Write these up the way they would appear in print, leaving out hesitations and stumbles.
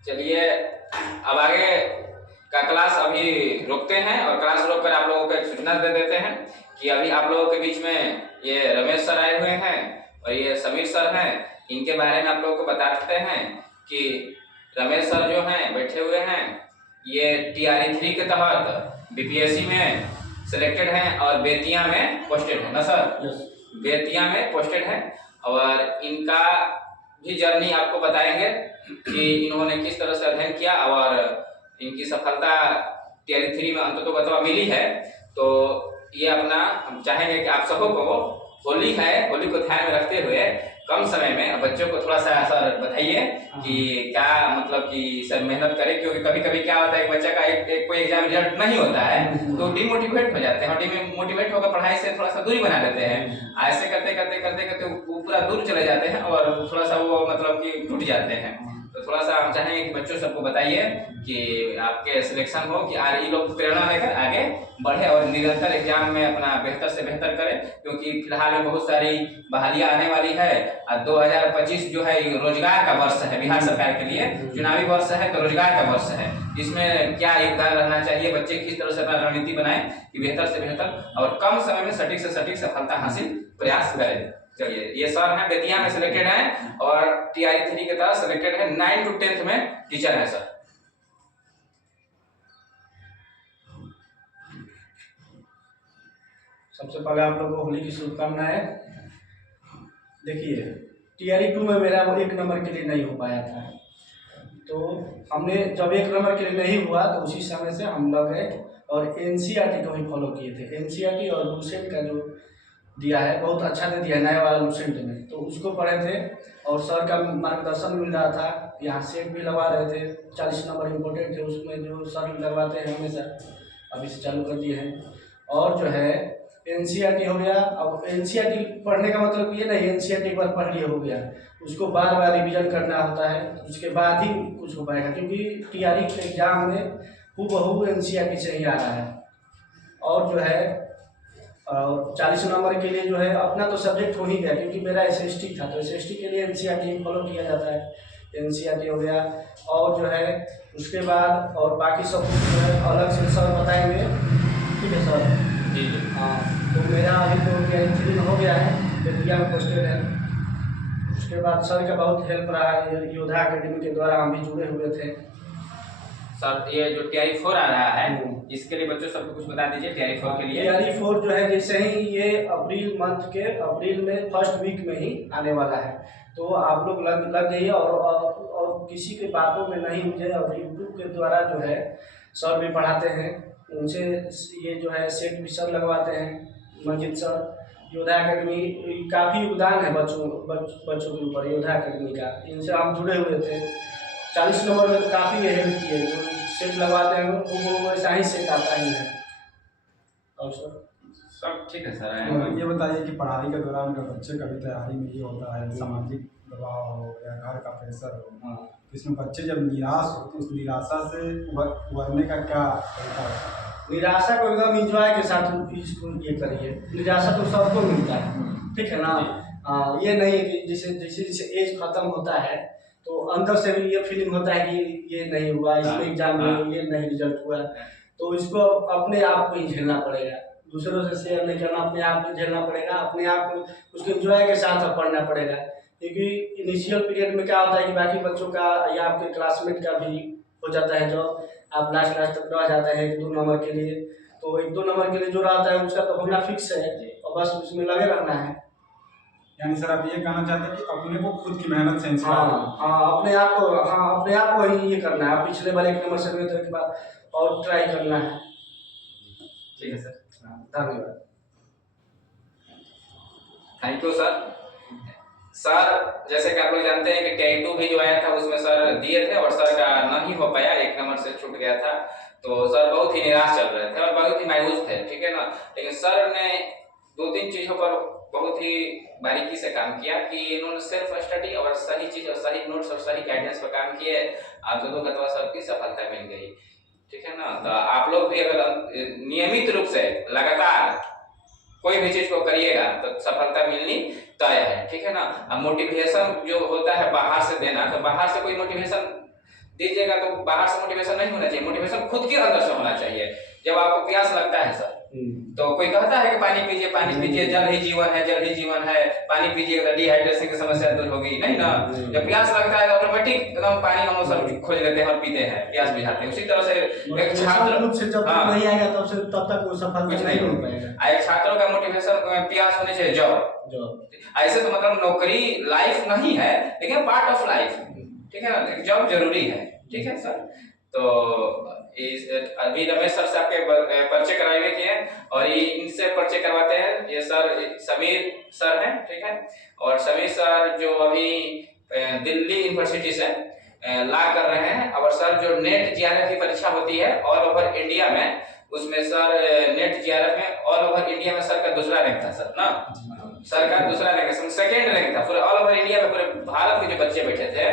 चलिए अब आगे का क्लास अभी रोकते हैं और क्लास रोक कर आप लोगों को एक सूचना दे देते हैं कि अभी आप लोगों के बीच में ये रमेश सर आए हुए हैं और ये समीर सर हैं। इनके बारे में आप लोगों को बताते हैं कि रमेश सर जो हैं बैठे हुए हैं, ये TRE 3 के तहत BPSC में सिलेक्टेड हैं और बेतिया में पोस्टेड है ना सर? बेतिया में पोस्टेड है और इनका भी जर्नी आपको बताएंगे कि इन्होंने किस तरह से अध्ययन किया और इनकी सफलता TRE 3 में अंततोगत्वा मिली है। तो ये अपना हम चाहेंगे कि आप सबों को, होली है, होली को ध्यान में रखते हुए कम समय में बच्चों को थोड़ा सा सर बताइए कि क्या मतलब कि सर मेहनत करें, क्योंकि कभी कभी क्या होता है कि बच्चा का एक कोई एग्जाम रिजल्ट नहीं होता है तो डिमोटिवेट हो जाते हैं और डिमोटिवेट होकर पढ़ाई से थोड़ा सा दूरी बना लेते हैं। ऐसे करते करते करते करते वो पूरा दूर चले जाते हैं और थोड़ा सा वो मतलब कि टूट जाते हैं। तो थोड़ा सा हम चाहेंगे कि बच्चों सबको बताइए कि आपके सिलेक्शन हो कि ये लोग प्रेरणा लेकर आगे बढ़े और निरंतर एग्जाम में अपना बेहतर से बेहतर करें, क्योंकि फिलहाल में बहुत सारी बहालियां आने वाली है और 2025 जो है रोजगार का वर्ष है बिहार सरकार के लिए। चुनावी वर्ष है तो रोजगार का वर्ष है, इसमें क्या योगदान रहना चाहिए, बच्चे किस तरह से अपना रणनीति बनाए कि बेहतर से बेहतर और कम समय में सटीक से सटीक सफलता हासिल प्रयास करें। चलिए ये सर हैं, बेतिया में सिलेक्टेड हैं और TRE 3 के तहत सिलेक्टेड है, 9 to 10th में टीचर है सर। सबसे पहले आप लोगों को होली की शुभकामनाएं। देखिए TRE 2 में मेरा वो 1 नंबर के लिए नहीं हो पाया था, तो हमने जब 1 नंबर के लिए नहीं हुआ तो उसी समय से हम लोग गए और NCERT को ही फॉलो किए थे। NCERT और लूसेंट का जो दिया है बहुत अच्छा दे दिया है नया वाला लूसेंट में, तो उसको पढ़े थे और सर का मार्गदर्शन मिल रहा था। यहाँ सेट भी लगवा रहे थे, 40 नंबर इम्पोर्टेंट थे उसमें जो सर लगवाते हैं हमेशा, अभी से चालू कर दिए हैं। और जो है NCERT हो गया। अब NCERT पढ़ने का मतलब ये नहीं NCERT एक बार पढ़ लिए हो गया, उसको बार बार रिवीजन करना होता है, उसके बाद ही कुछ हो पाएगा, क्योंकि TRE के एग्जाम में हूबहू NCERT से ही आ रहा है। और जो है और 40 नंबर के लिए जो है अपना तो सब्जेक्ट हो ही गया, क्योंकि मेरा SST था तो SST के लिए NCERT फॉलो किया जाता है। NCERT हो गया और जो है उसके बाद और बाकी सब कुछ जो है अलग से सर बताएंगे, ठीक है सर? जी हाँ, तो मेरा अभी तो TRE 3 हो गया है, बेतिया में पोस्टेड है। उसके बाद सर का बहुत हेल्प रहा है, योद्धा अकेडमी के द्वारा हम भी जुड़े हुए थे। सर ये जो TRE 4 आ रहा है इसके लिए बच्चों सबको कुछ बता दीजिए। TRE 4 के लिए TRE 4 जो है जैसे ही ये अप्रैल में फर्स्ट वीक में ही आने वाला है, तो आप लोग लग जाइए और किसी के बातों में नहीं मुझे, और यूट्यूब के द्वारा जो है सर भी पढ़ाते हैं, उनसे ये जो है सेट भी सर लगवाते हैं, मंजित सर। योद्धा अकेडमी काफ़ी योगदान है बच्चों के ऊपर योद्धा अकेडमी का, इनसे हम जुड़े हुए थे। 40 नंबर में तो काफ़ी हेल्प किए, जो सेट लगवाते हैं वो वैसा ही सेट आता ही है। और सर सब ठीक है सर। ये बताइए कि पढ़ाई के दौरान अगर बच्चे का भी तैयारी में ये होता है सामाजिक दबाव हो या घर का प्रेशर हो, तो इसमें बच्चे जब निराश हो तो उस निराशा से उभरने का क्या तरीका होता है? निराशा को एकदम इंजॉय के साथ इसको ये करिए, निराशा तो सबको मिलता है, ठीक है ना? ये नहीं है कि जैसे जैसे जैसे एज खत्म होता है तो अंदर से भी ये फीलिंग होता है कि ये नहीं हुआ, इसमें एग्जाम में ये नहीं रिजल्ट हुआ, तो इसको अपने आप को ही झेलना पड़ेगा, दूसरों से शेयर नहीं करना, अपने आप को झेलना पड़ेगा, अपने आप को उसको एंजॉय के साथ पढ़ना पड़ेगा। क्योंकि इनिशियल पीरियड में क्या होता है कि बाकी बच्चों का या आपके क्लासमेट का भी हो जाता है, जो आप लास्ट तक रह जाते हैं 1-2 नंबर के लिए, तो 1-2 नंबर के लिए जो रहता है उसका तो होना फिक्स है और बस उसमें लगे रहना है। यानी सर आप ये कहना चाहते हैं कि अपने को खुद की मेहनत से इंस्पायर अपने आप को ही ये करना है, पिछले बार 1 नंबर से बेहतर के बाद और ट्राई करना है। ठीक है सर, धन्यवाद। Thank you sir. सर जैसे कि आप लोग जानते हैं कि TRE 2 भी जो आया था उसमें सर दिए थे और सर का नहीं हो पाया, 1 नंबर से छूट गया था, तो सर बहुत ही निराश चल रहे थे और बहुत ही मायूस थे, ठीक है ना? लेकिन सर ने 2-3 चीज़ों पर बहुत ही बारीकी से काम किया कि इन्होंने सेल्फ स्टडी और सही चीज़ और सही नोट्स और सही गाइडेंस पर काम किए, आप दोनों का सबकी सफलता मिल गई, ठीक है ना? तो आप लोग भी अगर नियमित रूप से लगातार कोई भी चीज को करिएगा तो सफलता मिलनी तय है, ठीक है ना? अब मोटिवेशन जो होता है बाहर से देना, तो बाहर से कोई मोटिवेशन दीजिएगा तो बाहर से मोटिवेशन नहीं होना चाहिए, मोटिवेशन खुद के अंदर से होना चाहिए। जब आपको प्यास लगता है सर, तो कोई कहता है कि पानी पीजिए, जल ही जीवन है, पानी पीजिएगा तो डिहाइड्रेशन की समस्या दूर होगी, नहीं ना। जब प्यास लगता है तो ऑटोमेटिक एकदम पानी हम सब खोज लेते हैं और पीते हैं, प्यास बुझाते हैं। उसी तरह से एक छात्र से जब तक नहीं आएगा तब तक वो सफल कुछ नहीं हो पाएगा। एक छात्रों का मोटिवेशन प्यास होनी चाहिए जॉब। ऐसे तो मतलब नौकरी लाइफ नहीं है, लेकिन पार्ट ऑफ लाइफ, ठीक है ना, जॉब जरूरी है, ठीक है सर। तो इस अभी रमेश सर से आपके परिचय कराए हुए किए और ये इनसे परिचय करवाते हैं, ये सर समीर सर हैं, ठीक है। और समीर सर जो अभी दिल्ली यूनिवर्सिटी से लॉ कर रहे हैं, और सर जो नेट जीआरएफ की परीक्षा होती है ऑल ओवर इंडिया में, उसमें सर नेट जीआरएफ में ऑल ओवर इंडिया में सर का दूसरा रैंक था सर ना, सर का दूसरा रैंक, सेकंड रैंक था पूरे ऑल ओवर इंडिया में, पूरे भारत के जो बच्चे बैठे थे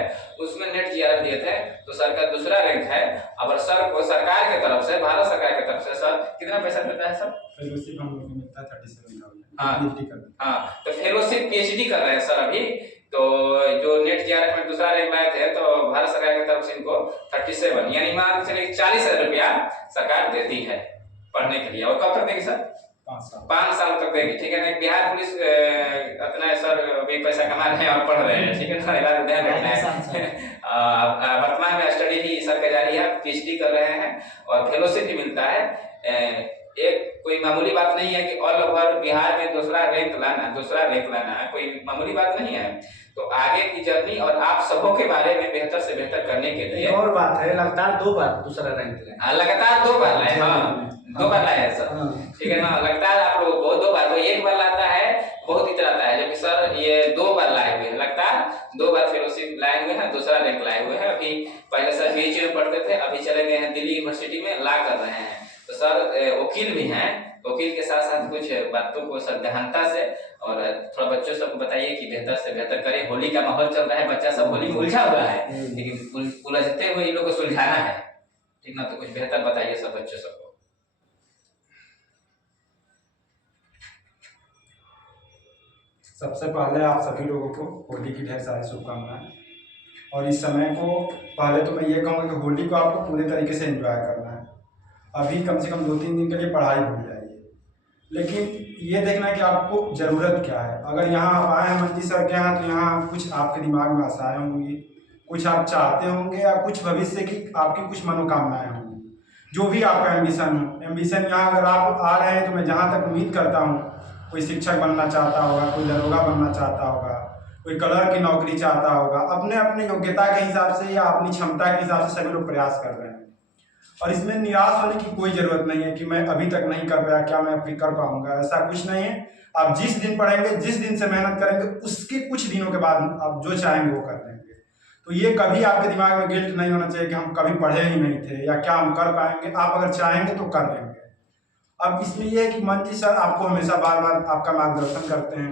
उसमें नेट जीआरएफ दिए थे, तो सर का दूसरा रैंक है। और सर को सरकार की तरफ से, भारत सरकार की तरफ से सर कितना पैसा मिलता है सर? फेलोशिप हम लोग को मिलता है 37,000। हाँ, तो फेलोशिप पीएचडी कर रहे हैं सर अभी। तो जो नेट जीआरएफ में दूसरा रैंक लाए थे, तो भारत सरकार की तरफ से इनको 37 यानी मान के चलिए 40,000 रुपया सरकार देती है पढ़ने के लिए। और कब तक देगी सर? 5 साल तक देगी, ठीक है ना। बिहार पुलिस अपना सर अभी पैसा कमा रहे हैं और पढ़ रहे हैं, ठीक है ना, इलाज ध्यान रखना है। वर्तमान में स्टडी ही सर का जारी है, पीएचडी कर रहे हैं और फेलोशिप भी मिलता है। एक कोई मामूली बात नहीं है कि ऑल ओवर बिहार में दूसरा रैंक लाना कोई मामूली बात नहीं है। तो आगे की जर्नी और आप सबों के बारे में बेहतर से बेहतर करने के लिए और बात है, लगातार 2 बार दूसरा रैंक लाए, लगातार 2 बार लाए, हाँ 2 बार लाए सर, ठीक है ना। लगातार आप लोग को 2 बार, तो 1 बार लाता है बहुत इतराता है, जबकि सर ये 2 बार लाए हुए हैं, लगातार 2 बार फेलोशिप लाए हुए हैं, दूसरा रैंक लाए हुए हैं। अभी पहले सर बीएचयू में पढ़ते थे, अभी चले गए हैं दिल्ली यूनिवर्सिटी में लॉ कर रहे हैं। तो सर वकील भी हैं, वकील के साथ साथ कुछ बातों को सर गहनता से और थोड़ा बच्चों सबको बताइए कि बेहतर से बेहतर करें। होली का माहौल चल रहा है, बच्चा सब होली में उलझा हुआ है, लेकिन उलझते हुए इन लोगों को सुलझाना है, ठीक ना। तो कुछ बेहतर बताइए सब बच्चों सबको। सबसे पहले आप सभी लोगों को होली की ढेर सारी शुभकामनाएं। और इस समय को पहले तो मैं ये कहूँगा कि होली को आपको पूरे तरीके से एंजॉय करना है। अभी कम से कम 2-3 दिन के लिए पढ़ाई भूल जाइए, लेकिन ये देखना कि आपको ज़रूरत क्या है। अगर यहाँ आप आए हैं मंजी सर के यहाँ, तो यहाँ कुछ आपके दिमाग में आशाएं होंगी, कुछ आप चाहते होंगे, या कुछ भविष्य की आपकी कुछ मनोकामनाएं होंगी, जो भी आपका एम्बिशन यहाँ अगर आप आ रहे हैं, तो मैं जहाँ तक उम्मीद करता हूँ, कोई शिक्षक बनना चाहता होगा, कोई दरोगा बनना चाहता होगा, कोई कलर की नौकरी चाहता होगा, अपने अपने योग्यता के हिसाब से या अपनी क्षमता के हिसाब से सभी लोग प्रयास कर रहे हैं। और इसमें निराश होने की कोई ज़रूरत नहीं है कि मैं अभी तक नहीं कर पाया, क्या मैं फिर कर पाऊंगा, ऐसा कुछ नहीं है। आप जिस दिन पढ़ेंगे, जिस दिन से मेहनत करेंगे, उसके कुछ दिनों के बाद आप जो चाहेंगे वो कर लेंगे। तो ये कभी आपके दिमाग में गिल्ट नहीं होना चाहिए कि हम कभी पढ़े ही नहीं थे या क्या हम कर पाएंगे। आप अगर चाहेंगे तो कर लेंगे। अब इसमें यह है कि मंजी सर आपको हमेशा बार बार आपका मार्गदर्शन करते हैं,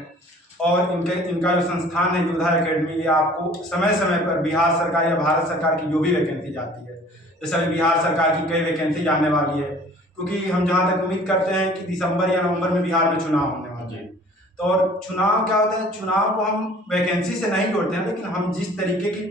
और इनका जो संस्थान है योद्धा एकेडमी, ये आपको समय समय पर बिहार सरकार या भारत सरकार की जो भी वैकेंसी जाती है, जैसे अभी बिहार सरकार की कई वैकेंसी जाने वाली है, क्योंकि हम जहाँ तक उम्मीद करते हैं कि दिसंबर या नवंबर में बिहार में चुनाव होने वाले हैं। तो और चुनाव क्या होता है, चुनाव को हम वैकेंसी से नहीं जोड़ते हैं, लेकिन हम जिस तरीके की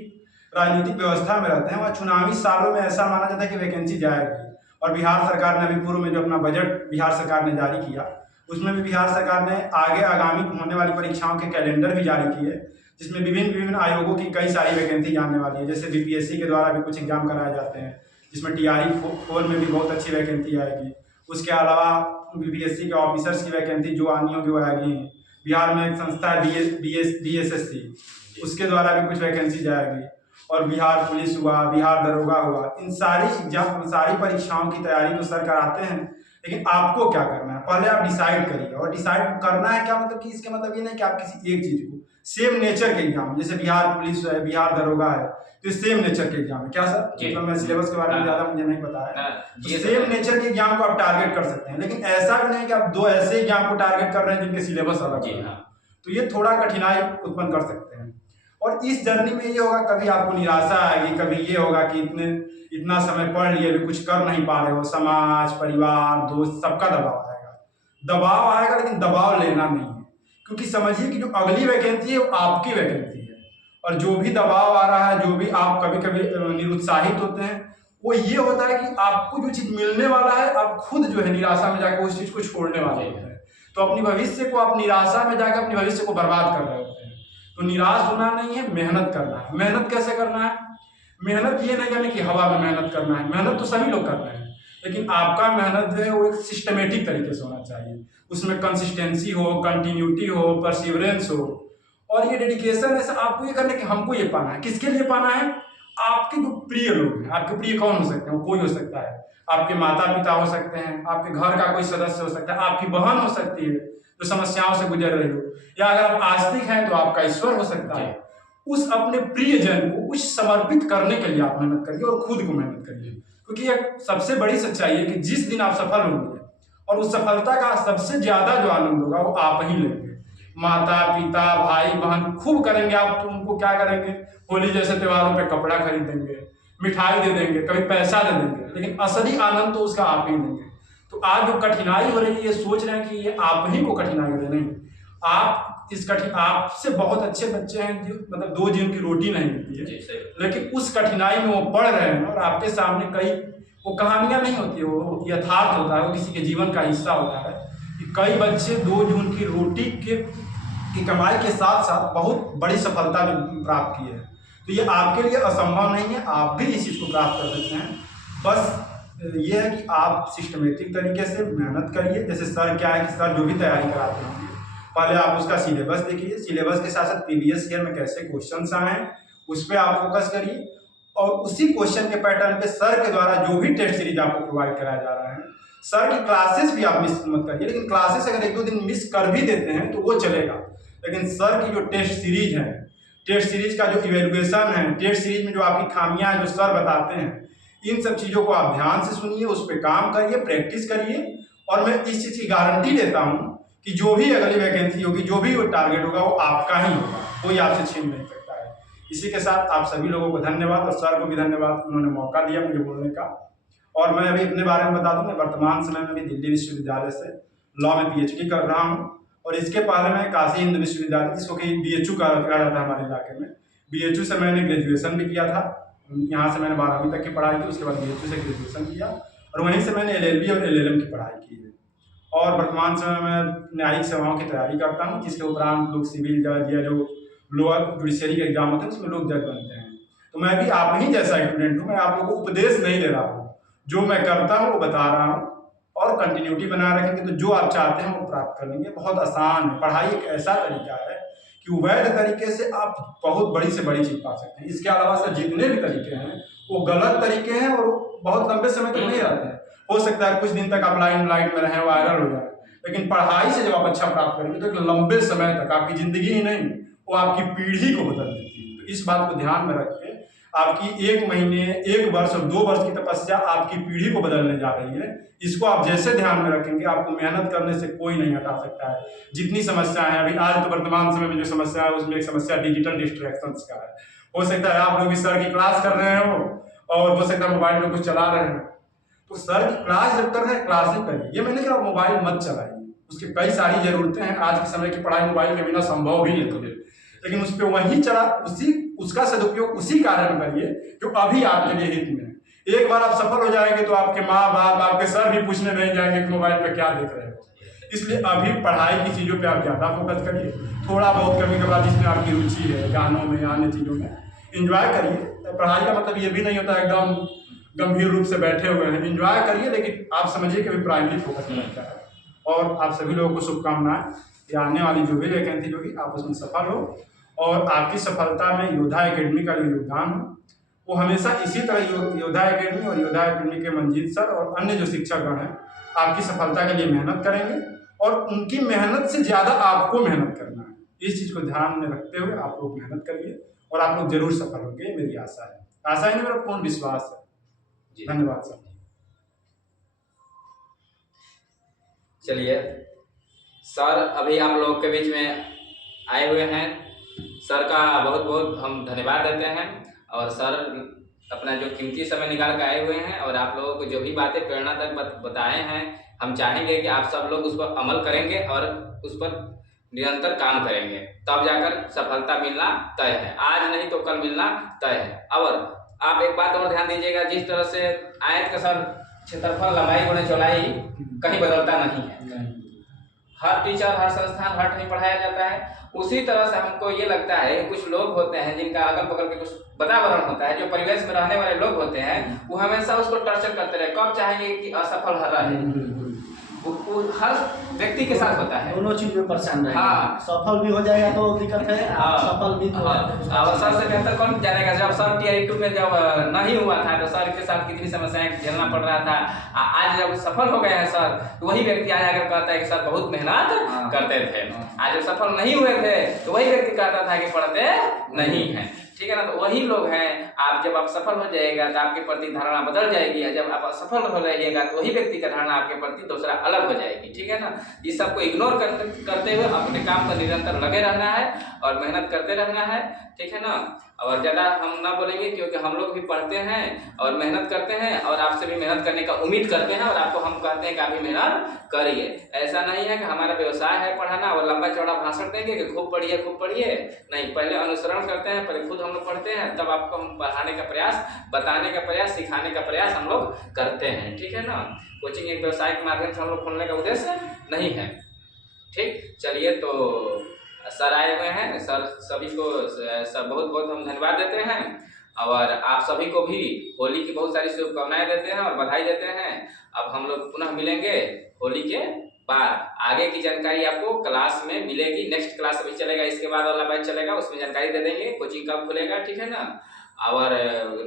राजनीतिक व्यवस्था में रहते हैं, वह चुनावी सालों में ऐसा माना जाता है कि वैकेंसी जाएगी। और बिहार सरकार ने अभी पूर्व में जो अपना बजट बिहार सरकार ने जारी किया, उसमें भी बिहार सरकार ने आगे आगामी होने वाली परीक्षाओं के कैलेंडर भी जारी किए, जिसमें विभिन्न आयोगों की कई सारी वैकेंसी जानने वाली है। जैसे बीपीएससी के द्वारा भी कुछ एग्जाम कराए जाते हैं, जिसमें टीआरई 4 में भी बहुत अच्छी वैकेंसी आएगी। उसके अलावा बीपीएससी के ऑफिसर्स की वैकेंसी जो आनी होगी वो आएगी। बिहार में एक संस्था है DSSC, उसके द्वारा भी कुछ वैकेंसी जाएगी। और बिहार पुलिस हुआ, बिहार दरोगा हुआ, इन सारी एग्जाम, सारी परीक्षाओं की तैयारी तो सर कराते हैं, लेकिन आपको क्या करना है पहले आप डिसाइड करिए। और डिसाइड करना है क्या मतलब कि इसके मतलब ये नहीं कि आप किसी एक चीज़ को, सेम नेचर के एग्जाम, जैसे बिहार पुलिस है, बिहार दरोगा है, तो सेम नेचर के एग्जाम है। क्या सर, मतलब मैं सिलेबस के बारे में ज़्यादा मुझे नहीं पता है, तो सेम नेचर के एग्जाम को आप टारगेट कर सकते हैं, लेकिन ऐसा भी नहीं कि आप 2 ऐसे एग्जाम को टारगेट कर रहे हैं जिनके सिलेबस अलग है, तो ये थोड़ा कठिनाई उत्पन्न कर सकते हैं। और इस जर्नी में ये होगा, कभी आपको निराशा आएगी, कभी ये होगा कि इतना समय पढ़ लिए भी कुछ कर नहीं पा रहे हो, समाज, परिवार, दोस्त, सबका दबाव आएगा, लेकिन दबाव लेना नहीं है, क्योंकि समझिए कि जो अगली वैकेंसी है वो आपकी वैकेंसी है, और जो भी दबाव आ रहा है, जो भी आप कभी कभी निरुत्साहित होते हैं, वो ये होता है कि आपको जो चीज़ मिलने वाला है आप खुद जो है निराशा में जाकर उस चीज़ को छोड़ने वाले होते हैं। तो अपनी भविष्य को आप निराशा में जाकर अपनी भविष्य को बर्बाद कर रहे होते हैं। तो निराश होना नहीं है, मेहनत करना है। मेहनत कैसे करना है? मेहनत ये नहीं करनी कि हवा में मेहनत करना है, मेहनत तो सभी लोग करते हैं, लेकिन आपका मेहनत जो है वो एक सिस्टमेटिक तरीके से होना चाहिए। उसमें कंसिस्टेंसी हो, कंटिन्यूटी हो, परसिवरेंस हो, और ये डेडिकेशन है। आपको ये करना कि हमको ये पाना है। किसके लिए पाना है? आपके जो प्रिय लोग हैं। आपके प्रिय कौन हो सकते हैं? वो कोई हो सकता है, आपके माता पिता हो सकते हैं, आपके घर का कोई सदस्य हो सकता है, आपकी बहन हो सकती है जो समस्याओं से गुजर रही हो, या अगर आप आस्तिक हैं तो आपका ईश्वर हो सकता है। उस अपने प्रिय जन को कुछ समर्पित करने के लिए आप मेहनत करिए और खुद को मेहनत करिए, क्योंकि एक सबसे बड़ी सच्चाई है कि जिस दिन आप सफल होंगे और उस सफलता का सबसे ज्यादा जो आनंद होगा वो आप ही लेंगे। माता पिता भाई बहन खूब करेंगे, आप तो उनको क्या करेंगे? होली जैसे त्योहारों पे कपड़ा खरीद देंगे, मिठाई दे देंगे, कभी पैसा दे देंगे, लेकिन असली आनंद तो उसका आप ही लेंगे। तो आज जो कठिनाई हो रही है, ये सोच रहे हैं कि ये आप ही को कठिनाई हो रही है, नहीं। आप आपसे बहुत अच्छे बच्चे हैं जो मतलब 2 दिन की रोटी नहीं मिलती है, लेकिन उस कठिनाई में वो पढ़ रहे हैं और आपके सामने कई वो कहानियां नहीं होती है, वो यथार्थ होता है, वो किसी के जीवन का हिस्सा होता है कि कई बच्चे 2 जून की रोटी की कमाई के साथ साथ बहुत बड़ी सफलता भी प्राप्त की है। तो ये आपके लिए असंभव नहीं है, आप भी इस चीज़ को प्राप्त कर सकते हैं। बस ये है कि आप सिस्टमेटिक तरीके से मेहनत करिए। जैसे सर क्या है कि सर जो भी तैयारी कराते हैं, पहले आप उसका सिलेबस देखिए, सिलेबस के साथ साथ प्रीवियस ईयर में कैसे क्वेश्चंस आए हैं उस पर आप फोकस करिए, और उसी क्वेश्चन के पैटर्न पे सर के द्वारा जो भी टेस्ट सीरीज आपको प्रोवाइड कराया जा रहा है, सर की क्लासेस भी आप मिस मत करिए। लेकिन क्लासेस अगर 1-2 दिन मिस कर भी देते हैं तो वो चलेगा, लेकिन सर की जो टेस्ट सीरीज है, टेस्ट सीरीज का जो इवेल्युएशन है, टेस्ट सीरीज में जो आपकी खामियां हैं जो सर बताते हैं, इन सब चीज़ों को आप ध्यान से सुनिए, उस पर काम करिए, प्रैक्टिस करिए। और मैं इस चीज़ की गारंटी देता हूँ कि जो भी अगली वैकेंसी होगी, जो भी वो टारगेट होगा, वो आपका ही होगा, कोई आपसे छीन नहीं सकता है। इसी के साथ आप सभी लोगों को धन्यवाद, और सर को भी धन्यवाद, उन्होंने मौका दिया मुझे बोलने का। और मैं अभी अपने बारे में बता दूं, मैं वर्तमान समय में भी दिल्ली विश्वविद्यालय से लॉ में PhD कर रहा हूं, और इसके पहले मैं काशी हिंदू विश्वविद्यालय, जिसको कि BHU कहा जाता है हमारे इलाके में, BHU से मैंने ग्रेजुएशन भी किया था। यहाँ से मैंने 12वीं तक की पढ़ाई की, उसके बाद BHU से ग्रेजुएशन किया, और वहीं से मैंने LLB और LLM की पढ़ाई की है। और वर्तमान समय में न्यायिक सेवाओं की तैयारी करता हूँ, जिसके उपरांत लोग सिविल जज या जो लोअर जुडिशरी के एग्जाम होते हैं उसमें लोग जज बनते हैं। तो मैं भी आप ही जैसा स्टूडेंट हूँ, मैं आप लोगों को उपदेश नहीं दे रहा हूँ, जो मैं करता हूँ वो बता रहा हूँ। और कंटिन्यूटी बनाए रखेंगे तो जो आप चाहते हैं वो प्राप्त कर लेंगे। बहुत आसान है, पढ़ाई एक ऐसा तरीका है कि वैध तरीके से आप बहुत बड़ी से बड़ी चीज़ पा सकते हैं। इसके अलावा से जितने भी तरीके हैं वो गलत तरीके हैं और बहुत लंबे समय तक नहीं रहते हैं। हो सकता है कुछ दिन तक आप लाइट में रहें, वायरल हो जाए, लेकिन पढ़ाई से जब आप अच्छा प्राप्त करेंगे तो एक लंबे समय तक आपकी जिंदगी ही नहीं, वो आपकी पीढ़ी को बदल देती है। तो इस बात को ध्यान में रख के आपकी 1 महीने, 1 वर्ष और 2 वर्ष की तपस्या आपकी पीढ़ी को बदलने जा रही है। इसको आप जैसे ध्यान में रखेंगे, आपको मेहनत करने से कोई नहीं हटा सकता है। जितनी समस्याएं हैं अभी, आज तो वर्तमान समय में जो समस्या है उसमें एक समस्या डिजिटल डिस्ट्रैक्शंस का है। हो सकता है आप लोग भी सर की क्लास कर रहे हो और हो सकता है मोबाइल में कुछ चला रहे हैं, तो सर की क्लास जब कर रहे हैं क्लास ही करिए। ये मैंने कहा मोबाइल मत चलाइए, उसकी कई सारी जरूरतें हैं। आज के समय की पढ़ाई मोबाइल के बिना संभव ही नहीं है, लेकिन उस पर वही चला उसका सदुपयोग उसी कार्य में करिए जो अभी आपके लिए हित में है। एक बार आप सफल हो जाएंगे तो आपके माँ बाप, आपके सर भी पूछने नहीं जाएंगे कि मोबाइल पे क्या देख रहे हो। इसलिए अभी पढ़ाई की चीज़ों पे आप ज़्यादा फोकस करिए। थोड़ा बहुत कभी कभार जिसमें आपकी रुचि है, गानों में, अन्य चीज़ों में इंजॉय करिए। पढ़ाई का मतलब ये भी नहीं होता एकदम गंभीर रूप से बैठे हुए हैं, इंजॉय करिए, लेकिन आप समझिए कि अभी प्राइमरी फोकस में रहता है। और आप सभी लोगों को शुभकामनाएं कि आने वाली जो भी वैकेंसी होगी आप उसमें सफल हो, और आपकी सफलता में योद्धा एकेडमी का जो योगदान हो वो हमेशा इसी तरह योद्धा एकेडमी और योद्धा एकेडमी के मंजीत सर और अन्य जो शिक्षकगण हैं आपकी सफलता के लिए मेहनत करेंगे, और उनकी मेहनत से ज़्यादा आपको मेहनत करना है। इस चीज़ को ध्यान में रखते हुए आप लोग मेहनत करिए और आप लोग जरूर सफल होंगे, मेरी आशा है। आशा ही नहीं, मेरा पूर्ण विश्वास है। धन्यवाद सर। चलिए सर, अभी आप लोग के बीच में आए हुए हैं, सर का बहुत बहुत हम धन्यवाद देते हैं। और सर अपना जो कीमती समय निकाल कर आए हुए हैं और आप लोगों को जो भी बातें प्रेरणा तक बताए हैं, हम चाहेंगे कि आप सब लोग उस पर अमल करेंगे और उस पर निरंतर काम करेंगे, तब जाकर सफलता मिलना तय है। आज नहीं तो कल मिलना तय है। और आप एक बात और ध्यान दीजिएगा, जिस तरह से आयत का सर क्षेत्रफल, लंबाई गुणे चौड़ाई कहीं बदलता नहीं है। हर टीचर, हर संस्थान, हर कहीं पढ़ाया जाता है। उसी तरह से हमको ये लगता है कि कुछ लोग होते हैं जिनका अगल बगल के कुछ वातावरण होता है, जो परिवेश में रहने वाले लोग होते हैं, वो हमेशा उसको टर्चर करते रहे, कब चाहेंगे कि असफल रहे। वो हर व्यक्ति के साथ होता है, दोनों चीज में परेशान रहेगा। हाँ। सफल भी हो जाएगा तो दिक्कत है, सफल भी तो अब सर से बेहतर कौन जानेगा। जब सर टीआई 2 में जब नहीं हुआ था तो सर के साथ कितनी समस्याएं झेलना पड़ रहा था। आज जब सफल हो गए हैं सर, तो वही व्यक्ति आज आकर कहता है कि सर बहुत मेहनत करते थे। आज जब सफल नहीं हुए थे तो वही व्यक्ति कहता था कि पढ़ते नहीं है। ठीक है ना। तो वही लोग हैं। आप जब आप सफल हो जाएगा तो आपके प्रति धारणा बदल जाएगी, जब आप असफल हो रहिएगा तो वही व्यक्ति का धारणा आपके प्रति दूसरा अलग हो जाएगी। ठीक है ना। इस सबको इग्नोर करते हुए अपने काम पर निरंतर लगे रहना है और मेहनत करते रहना है। ठीक है ना। और ज़्यादा हम ना बोलेंगे, क्योंकि हम लोग भी पढ़ते हैं और मेहनत करते हैं और आपसे भी मेहनत करने का उम्मीद करते हैं, और आपको हम कहते हैं कि आप भी मेहनत करिए। ऐसा नहीं है कि हमारा व्यवसाय है पढ़ाना और लंबा चौड़ा भाषण देंगे कि खूब पढ़िए खूब पढ़िए। नहीं, पहले अनुसरण करते हैं, पहले खुद हम लोग पढ़ते हैं, तब आपको हम पढ़ाने का प्रयास, बताने का प्रयास, सिखाने का प्रयास हम लोग करते हैं। ठीक है ना। कोचिंग एक व्यवसाय के माध्यम से हम लोग खोलने का उद्देश्य नहीं है। ठीक, चलिए। तो सर आए हुए हैं, सर सभी को सब बहुत बहुत हम धन्यवाद देते हैं, और आप सभी को भी होली की बहुत सारी शुभकामनाएं देते हैं और बधाई देते हैं। अब हम लोग पुनः मिलेंगे होली के बाद। आगे की जानकारी आपको क्लास में मिलेगी। नेक्स्ट क्लास अभी चलेगा, इसके बाद वाला बैच चलेगा, उसमें जानकारी दे देंगे कोचिंग कब खुलेगा। ठीक है ना। और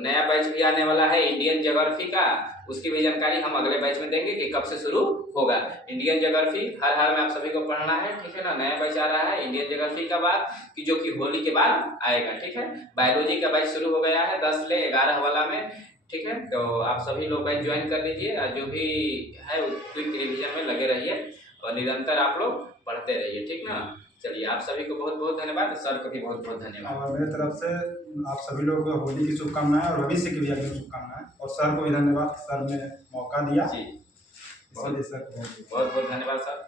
नया बैच भी आने वाला है इंडियन ज्योग्राफी का, उसकी भी जानकारी हम अगले बैच में देंगे कि कब से शुरू होगा। इंडियन ज्योग्राफी हर हाल में आप सभी को पढ़ना है। ठीक है ना। नया बैच आ रहा है इंडियन ज्योग्राफी का बाद, कि जो कि होली के बाद आएगा। ठीक है। बायोलॉजी का बैच शुरू हो गया है 10 से 11 वाला में। ठीक है। तो आप सभी लोग बैच ज्वाइन कर लीजिए, और जो भी है क्विक रिविजन में लगे रहिए और निरंतर आप लोग पढ़ते रहिए। ठीक ना। चलिए, आप सभी को बहुत बहुत धन्यवाद, सर को भी बहुत बहुत धन्यवाद। और मेरी तरफ से आप सभी लोगों को होली की शुभकामनाएं और भविष्य की भी अग्रिम शुभकामनाएं, और सर को भी धन्यवाद, सर ने मौका दिया जी, इसलिए सर बहुत बहुत धन्यवाद सर।